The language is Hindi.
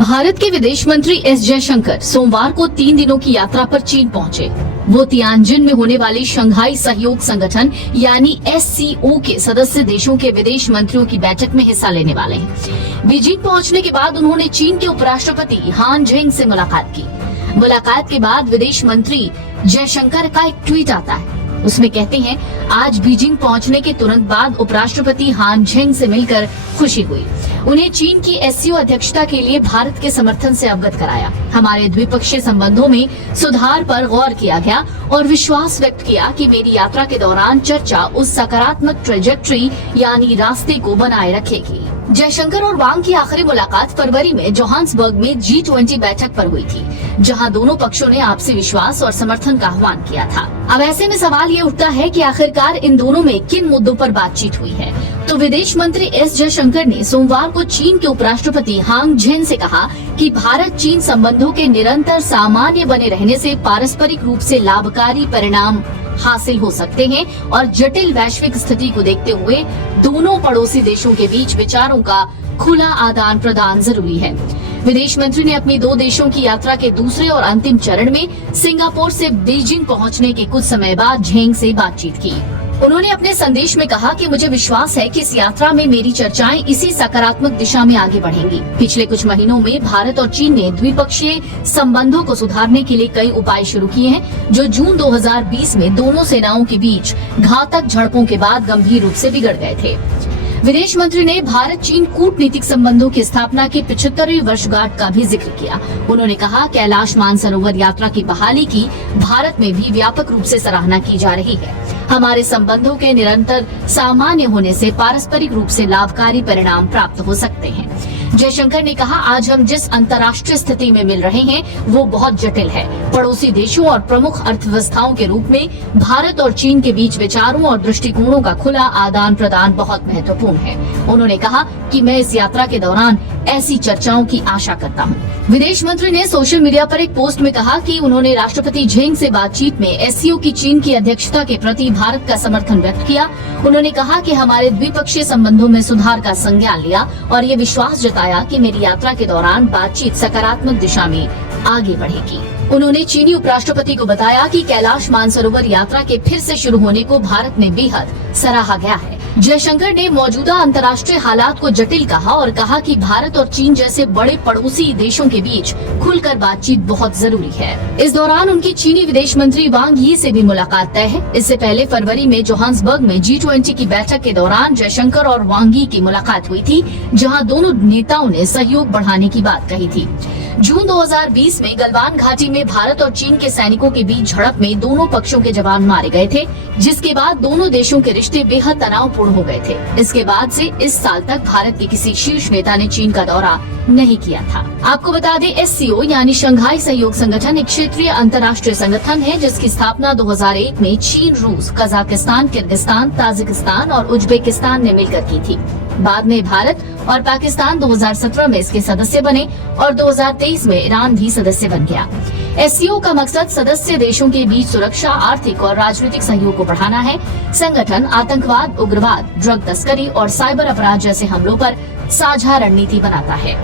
भारत के विदेश मंत्री एस जयशंकर सोमवार को 3 दिनों की यात्रा पर चीन पहुंचे। वो तियानजिन में होने वाली शंघाई सहयोग संगठन यानी SCO के सदस्य देशों के विदेश मंत्रियों की बैठक में हिस्सा लेने वाले हैं। बीजिंग पहुंचने के बाद उन्होंने चीन के उपराष्ट्रपति हान जेंग से मुलाकात की। मुलाकात के बाद विदेश मंत्री जयशंकर का एक ट्वीट आता है। उसमें कहते हैं, आज बीजिंग पहुंचने के तुरंत बाद उपराष्ट्रपति हान जेंग से मिलकर खुशी हुई। उन्हें चीन की SCO अध्यक्षता के लिए भारत के समर्थन से अवगत कराया। हमारे द्विपक्षीय संबंधों में सुधार पर गौर किया गया और विश्वास व्यक्त किया कि मेरी यात्रा के दौरान चर्चा उस सकारात्मक ट्रेजेक्ट्री यानी रास्ते को बनाए रखेगी। जयशंकर और वांग की आखिरी मुलाकात फरवरी में जोहान्सबर्ग में G20 बैठक पर हुई थी, जहां दोनों पक्षों ने आपसी विश्वास और समर्थन का आह्वान किया था। अब ऐसे में सवाल ये उठता है कि आखिरकार इन दोनों में किन मुद्दों पर बातचीत हुई है। तो विदेश मंत्री एस जयशंकर ने सोमवार को चीन के उपराष्ट्रपति हांग झेन से कहा कि भारत चीन संबंधों के निरंतर सामान्य बने रहने से पारस्परिक रूप से लाभकारी परिणाम हासिल हो सकते हैं और जटिल वैश्विक स्थिति को देखते हुए दोनों पड़ोसी देशों के बीच विचारों का खुला आदान प्रदान जरूरी है। विदेश मंत्री ने अपनी 2 देशों की यात्रा के दूसरे और अंतिम चरण में सिंगापुर से बीजिंग पहुंचने के कुछ समय बाद झेंग से बातचीत की। उन्होंने अपने संदेश में कहा कि मुझे विश्वास है कि इस यात्रा में मेरी चर्चाएं इसी सकारात्मक दिशा में आगे बढ़ेंगी। पिछले कुछ महीनों में भारत और चीन ने द्विपक्षीय संबंधों को सुधारने के लिए कई उपाय शुरू किए हैं, जो जून 2020 में दोनों सेनाओं के बीच घातक झड़पों के बाद गंभीर रूप से बिगड़ गए थे। विदेश मंत्री ने भारत चीन कूटनीतिक संबंधों की स्थापना की 75वीं वर्षगांठ का भी जिक्र किया। उन्होंने कहा, कैलाश मानसरोवर यात्रा की बहाली की भारत में भी व्यापक रूप से सराहना की जा रही है। हमारे संबंधों के निरंतर सामान्य होने से पारस्परिक रूप से लाभकारी परिणाम प्राप्त हो सकते हैं। जयशंकर ने कहा, आज हम जिस अंतर्राष्ट्रीय स्थिति में मिल रहे हैं वो बहुत जटिल है। पड़ोसी देशों और प्रमुख अर्थव्यवस्थाओं के रूप में भारत और चीन के बीच विचारों और दृष्टिकोणों का खुला आदान प्रदान बहुत महत्वपूर्ण है। उन्होंने कहा कि मैं इस यात्रा के दौरान ऐसी चर्चाओं की आशा करता हूं। विदेश मंत्री ने सोशल मीडिया पर एक पोस्ट में कहा कि उन्होंने राष्ट्रपति झेंग से बातचीत में SCO की चीन की अध्यक्षता के प्रति भारत का समर्थन व्यक्त किया। उन्होंने कहा कि हमारे द्विपक्षीय संबंधों में सुधार का संज्ञान लिया और ये विश्वास जताया कि मेरी यात्रा के दौरान बातचीत सकारात्मक दिशा में आगे बढ़ेगी। उन्होंने चीनी उपराष्ट्रपति को बताया कि कैलाश मानसरोवर यात्रा के फिर से शुरू होने को भारत में बेहद सराहा गया है। जयशंकर ने मौजूदा अंतर्राष्ट्रीय हालात को जटिल कहा और कहा कि भारत और चीन जैसे बड़े पड़ोसी देशों के बीच खुलकर बातचीत बहुत जरूरी है। इस दौरान उनकी चीनी विदेश मंत्री वांग यी से भी मुलाकात तय है। इससे पहले फरवरी में जोहान्सबर्ग में G20 की बैठक के दौरान जयशंकर और वांग यी की मुलाकात हुई थी, जहां दोनों नेताओं ने सहयोग बढ़ाने की बात कही थी। जून 2020 में गलवान घाटी में भारत और चीन के सैनिकों के बीच झड़प में दोनों पक्षों के जवान मारे गए थे, जिसके बाद दोनों देशों के रिश्ते बेहद तनावपूर्ण हो गए थे। इसके बाद से इस साल तक भारत के किसी शीर्ष नेता ने चीन का दौरा नहीं किया था। आपको बता दें, SCO यानी शंघाई सहयोग संगठन एक क्षेत्रीय अंतर्राष्ट्रीय संगठन है, जिसकी स्थापना 2001 में चीन, रूस, कजाकिस्तान, किर्गिस्तान, ताजिकिस्तान और उज्बेकिस्तान ने मिलकर की थी। बाद में भारत और पाकिस्तान 2017 में इसके सदस्य बने और 2023 में ईरान भी सदस्य बन गया। SCO का मकसद सदस्य देशों के बीच सुरक्षा, आर्थिक और राजनीतिक सहयोग को बढ़ाना है। संगठन आतंकवाद, उग्रवाद, ड्रग तस्करी और साइबर अपराध जैसे हमलों पर साझा रणनीति बनाता है।